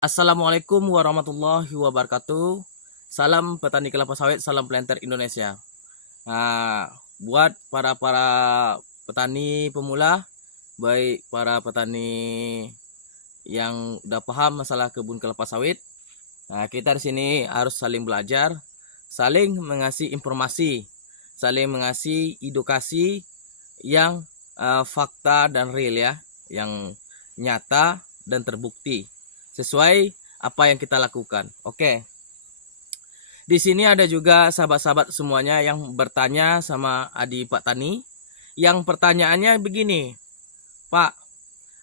Assalamualaikum warahmatullahi wabarakatuh. Salam petani kelapa sawit, salam planter Indonesia. Buat para petani pemula, baik para petani yang udah paham masalah kebun kelapa sawit, kita di sini harus saling belajar, saling mengasih informasi, saling mengasih edukasi yang fakta dan real ya, yang nyata dan terbukti sesuai apa yang kita lakukan. Oke. Di sini ada juga sahabat-sahabat semuanya yang bertanya sama Adi Pak Tani. Yang pertanyaannya begini, Pak,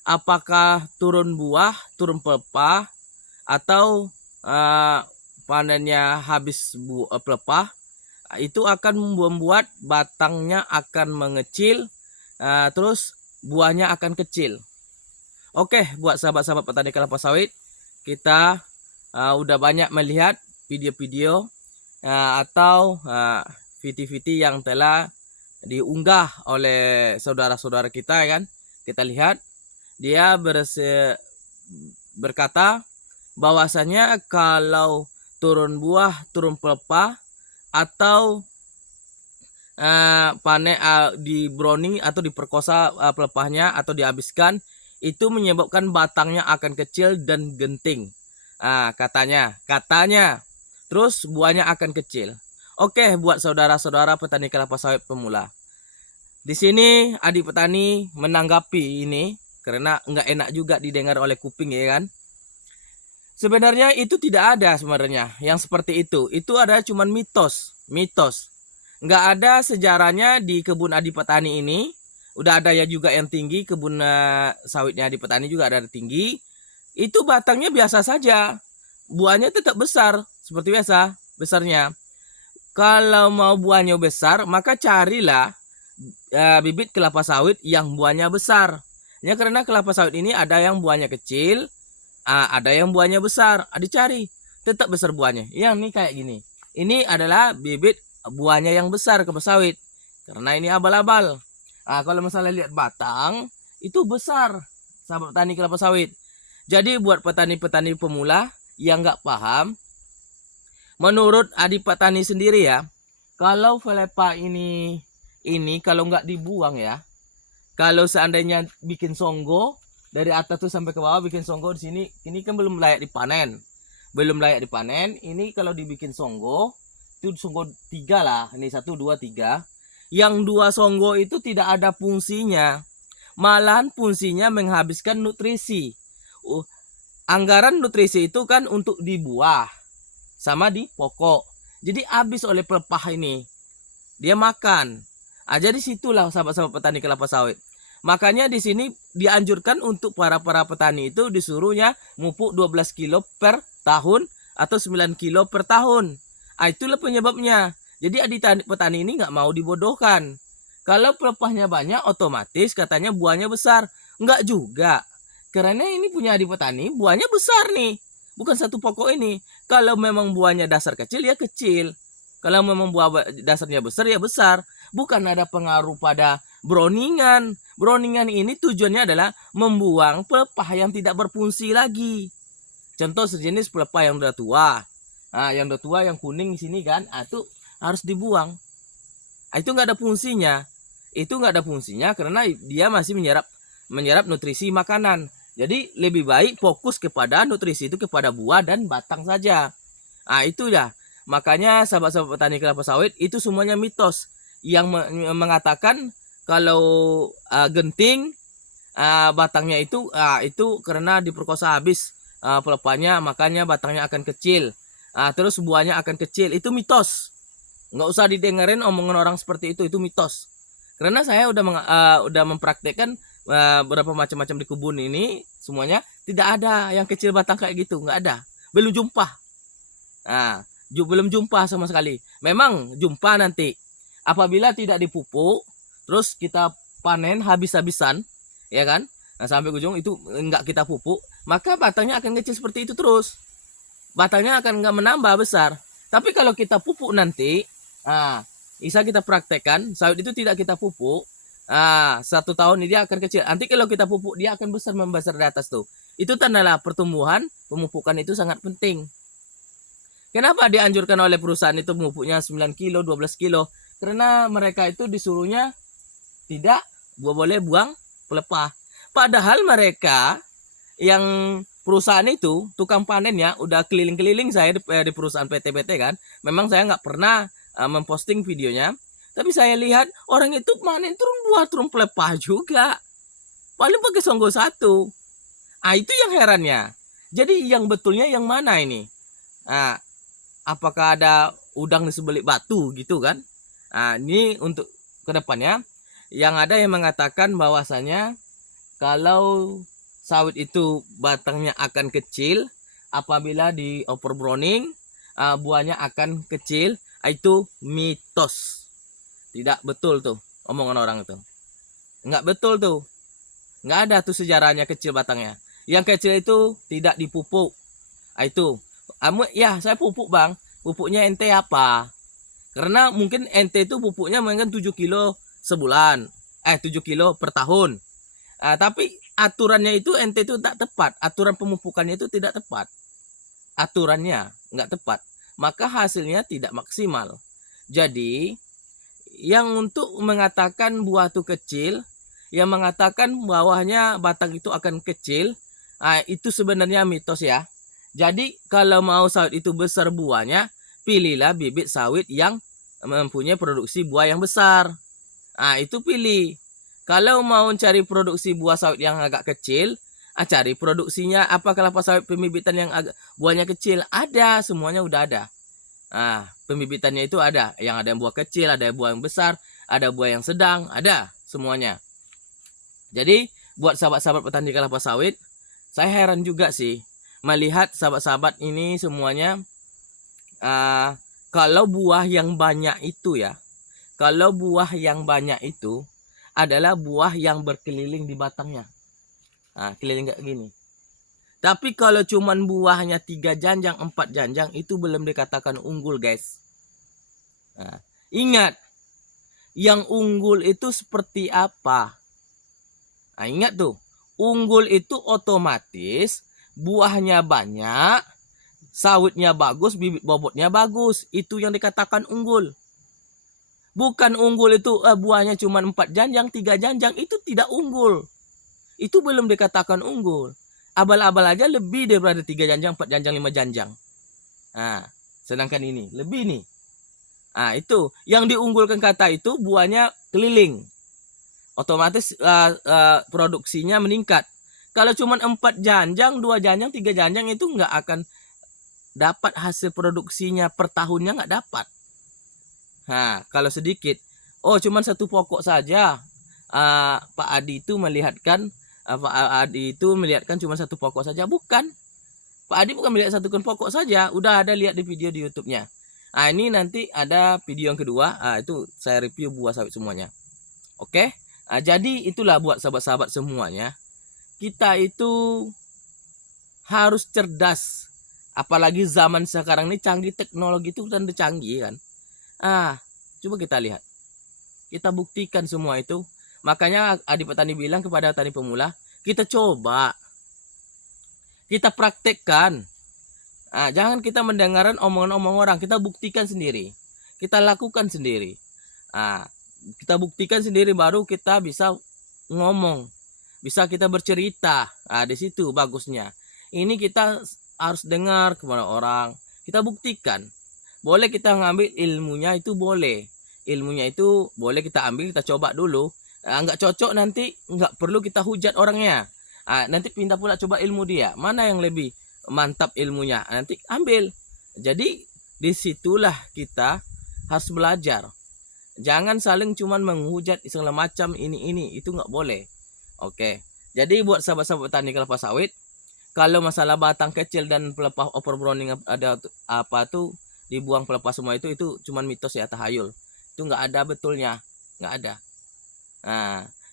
apakah turun buah, turun pelepah, atau panennya habis pelepah, itu akan membuat batangnya akan mengecil, terus buahnya akan kecil. Oke, buat sahabat-sahabat petani kelapa sawit, kita udah banyak melihat video-video atau video-video yang telah diunggah oleh saudara-saudara kita kan. Kita lihat dia berkata bahwasanya kalau turun buah, turun pelepah, atau panen di browning atau diperkosa pelepahnya atau dihabiskan, itu menyebabkan batangnya akan kecil dan genting. Katanya. Terus buahnya akan kecil. Oke, buat saudara-saudara petani kelapa sawit pemula. Di sini adik petani menanggapi ini karena nggak enak juga didengar oleh kuping ya kan. Sebenarnya itu tidak ada sebenarnya yang seperti itu. Itu ada cuman mitos. Nggak ada sejarahnya di kebun adik petani ini. Udah ada ya juga yang tinggi, kebun sawitnya di petani juga ada tinggi. Itu batangnya biasa saja. Buahnya tetap besar, seperti biasa, besarnya. Kalau mau buahnya besar, maka carilah bibit kelapa sawit yang buahnya besar. Ya karena kelapa sawit ini ada yang buahnya kecil, ada yang buahnya besar. Dicari, tetap besar buahnya. Yang ini kayak gini. Ini adalah bibit buahnya yang besar kelapa sawit. Karena ini abal-abal. Kalau misalnya lihat batang, itu besar, sahabat petani kelapa sawit. Jadi buat petani-petani pemula yang nggak paham, menurut adik petani sendiri ya, kalau pelepah ini kalau nggak dibuang ya, kalau seandainya bikin songgo dari atas tuh sampai ke bawah bikin songgo di sini, ini kan belum layak dipanen, Ini kalau dibikin songgo, itu songgo 3 lah, ini 1, 2, 3. Yang 2 songgo itu tidak ada fungsinya, malahan fungsinya menghabiskan nutrisi. Anggaran nutrisi itu kan untuk di buah sama di pokok. Jadi habis oleh pelepah ini, dia makan. Jadi situlah sahabat-sahabat petani kelapa sawit. Makanya di sini dianjurkan untuk para petani itu disuruhnya mupuk 12 kilo per tahun atau 9 kilo per tahun. Itulah penyebabnya. Jadi adik petani ini nggak mau dibodohkan. Kalau pelepahnya banyak, otomatis katanya buahnya besar. Nggak juga. Karena ini punya adik petani, buahnya besar nih. Bukan satu pokok ini. Kalau memang buahnya dasar kecil, ya kecil. Kalau memang buah dasarnya besar, ya besar. Bukan ada pengaruh pada browningan. Browningan ini tujuannya adalah membuang pelepah yang tidak berfungsi lagi. Contoh sejenis pelepah yang udah tua. Yang udah tua, yang kuning di sini kan, itu harus dibuang. Itu nggak ada fungsinya. Itu nggak ada fungsinya karena dia masih menyerap nutrisi makanan. Jadi lebih baik fokus kepada nutrisi itu kepada buah dan batang saja. Itu ya. Makanya sahabat-sahabat petani kelapa sawit itu semuanya mitos yang mengatakan kalau genting batangnya itu karena diperkosa habis pelepahnya, makanya batangnya akan kecil. Terus buahnya akan kecil. Itu mitos. Nggak usah didengerin omongan orang seperti itu mitos. Karena saya udah mempraktekkan berapa macam-macam di kebun ini, semuanya tidak ada yang kecil batang kayak gitu, nggak ada. Belum jumpa. Belum jumpa sama sekali. Memang jumpa nanti apabila tidak dipupuk, terus kita panen habis-habisan, ya kan? Sampai ujung itu nggak kita pupuk, maka batangnya akan kecil seperti itu terus. Batangnya akan nggak menambah besar. Tapi kalau kita pupuk nanti, bisa kita praktekkan, sawit itu tidak kita pupuk, 1 tahun ini dia akan kecil. Nanti kalau kita pupuk dia akan besar membesar di atas tuh. Itu tanda pertumbuhan pemupukan itu sangat penting. Kenapa dianjurkan oleh perusahaan itu memupuknya 9 kilo, 12 kilo? Karena mereka itu disuruhnya tidak boleh buang pelepah. Padahal mereka yang perusahaan itu, tukang panennya udah keliling-keliling saya di perusahaan PT-PT kan. Memang saya nggak pernah memposting videonya. Tapi saya lihat orang itu panen turun pelepah juga. Paling pakai songgo satu. Itu yang herannya. Jadi yang betulnya yang mana ini? Nah, apakah ada udang di sebelik batu gitu kan? Nah, ini untuk kedepannya yang ada yang mengatakan bahwasanya kalau sawit itu batangnya akan kecil apabila di overbrowning, buahnya akan kecil. Itu mitos. Tidak betul tuh omongan orang itu. Nggak betul tuh. Nggak ada tuh sejarahnya kecil batangnya. Yang kecil itu tidak dipupuk. Itu. Ya saya pupuk bang. Pupuknya ente apa? Karena mungkin ente itu pupuknya mungkin 7 kilo sebulan. 7 kilo per tahun. Tapi aturannya itu ente itu tak tepat. Aturan pemupukannya itu tidak tepat. Aturannya nggak tepat. Maka hasilnya tidak maksimal. Jadi yang untuk mengatakan buah itu kecil, yang mengatakan bawahnya batang itu akan kecil, itu sebenarnya mitos ya. Jadi kalau mau sawit itu besar buahnya, pilihlah bibit sawit yang mempunyai produksi buah yang besar. Itu pilih. Kalau mau cari produksi buah sawit yang agak kecil, cari produksinya apa kelapa sawit pembibitan yang agak buahnya kecil. Ada, semuanya udah ada. Pembibitannya itu ada. Yang ada yang buah kecil, ada yang buah yang besar, ada buah yang sedang, ada semuanya. Jadi buat sahabat-sahabat petani kelapa sawit, saya heran juga sih melihat sahabat-sahabat ini semuanya kalau buah yang banyak itu ya, kalau buah yang banyak itu adalah buah yang berkeliling di batangnya. Keliling kayak gini. Tapi kalau cuman buahnya 3 janjang, 4 janjang, itu belum dikatakan unggul guys. Ingat, yang unggul itu seperti apa? Ingat tuh, unggul itu otomatis buahnya banyak, sawitnya bagus, bibit bobotnya bagus. Itu yang dikatakan unggul. Bukan unggul itu buahnya cuma 4 janjang, 3 janjang, itu tidak unggul. Itu belum dikatakan unggul. Abal-abal aja lebih daripada 3 janjang, 4 janjang, 5 janjang. Sedangkan ini lebih nih. Itu yang diunggulkan kata itu buahnya keliling. Otomatis produksinya meningkat. Kalau cuma 4 janjang, 2 janjang, 3 janjang itu nggak akan dapat hasil produksinya per tahunnya, nggak dapat. Kalau sedikit, cuma 1 pokok saja. Pak Adi itu melihatkan cuma 1 pokok saja. Bukan. Pak Adi bukan melihat 1 pokok saja. Udah ada lihat di video di YouTube-nya. Ini nanti ada video yang kedua. Itu saya review buah sawit semuanya. Oke. Jadi itulah buat sahabat-sahabat semuanya. Kita itu harus cerdas. Apalagi zaman sekarang ini canggih, teknologi itu kan canggih kan. Coba kita lihat. Kita buktikan semua itu. Makanya Adi Petani bilang kepada tani pemula, kita coba. Kita praktekkan. Jangan kita mendengarkan omongan-omongan orang. Kita buktikan sendiri. Kita lakukan sendiri. Kita buktikan sendiri baru kita bisa ngomong. Bisa kita bercerita. Di situ bagusnya. Ini kita harus dengar kepada orang. Kita buktikan. Boleh kita ngambil ilmunya itu boleh. Ilmunya itu boleh kita ambil, kita coba dulu. Nggak cocok nanti nggak perlu kita hujat orangnya. Nanti pindah pula coba ilmu dia. Mana yang lebih mantap ilmunya? Nanti ambil. Jadi disitulah kita harus belajar. Jangan saling cuman menghujat segala macam ini. Itu nggak boleh. Oke. Jadi buat sahabat-sahabat petani kelapa sawit, kalau masalah batang kecil dan pelepah overbrowning ada apa tuh dibuang pelepah semua itu cuman mitos ya, tahayul. Itu nggak ada betulnya. Nggak ada.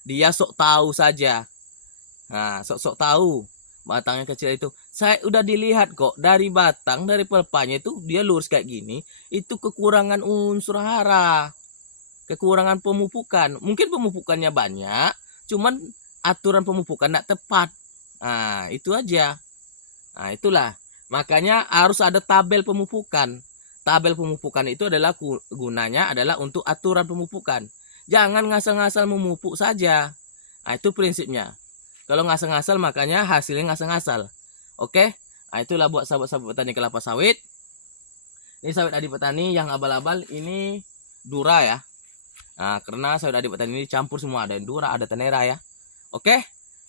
Dia sok tahu saja. Sok tahu batangnya kecil itu. Saya udah dilihat kok dari batang, dari pelepahnya itu dia lurus kayak gini. Itu kekurangan unsur hara, kekurangan pemupukan. Mungkin pemupukannya banyak, cuman aturan pemupukan tidak tepat. Itu aja. Nah, itulah. Makanya harus ada tabel pemupukan. Tabel pemupukan itu adalah gunanya adalah untuk aturan pemupukan. Jangan ngasal-ngasal memupuk saja. Nah, itu prinsipnya. Kalau ngasal-ngasal makanya hasilnya ngasal-ngasal. Oke? Nah, itulah buat sahabat-sahabat petani kelapa sawit. Ini sawit adik petani yang abal-abal ini Dura ya. Nah, karena sawit adik petani ini campur semua, ada Dura, ada Tenera ya. Oke?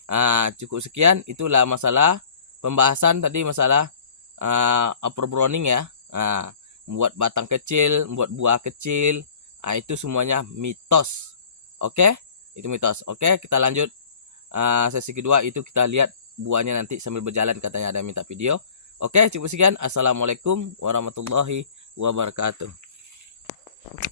Nah, cukup sekian. Itulah masalah pembahasan tadi masalah upper browning ya. Nah, membuat batang kecil, membuat buah kecil. Nah, itu semuanya mitos. Oke? Itu mitos. Oke, kita lanjut sesi kedua, itu kita lihat buahnya nanti sambil berjalan, katanya ada minta video. Oke, cukup sekian. Assalamualaikum warahmatullahi wabarakatuh.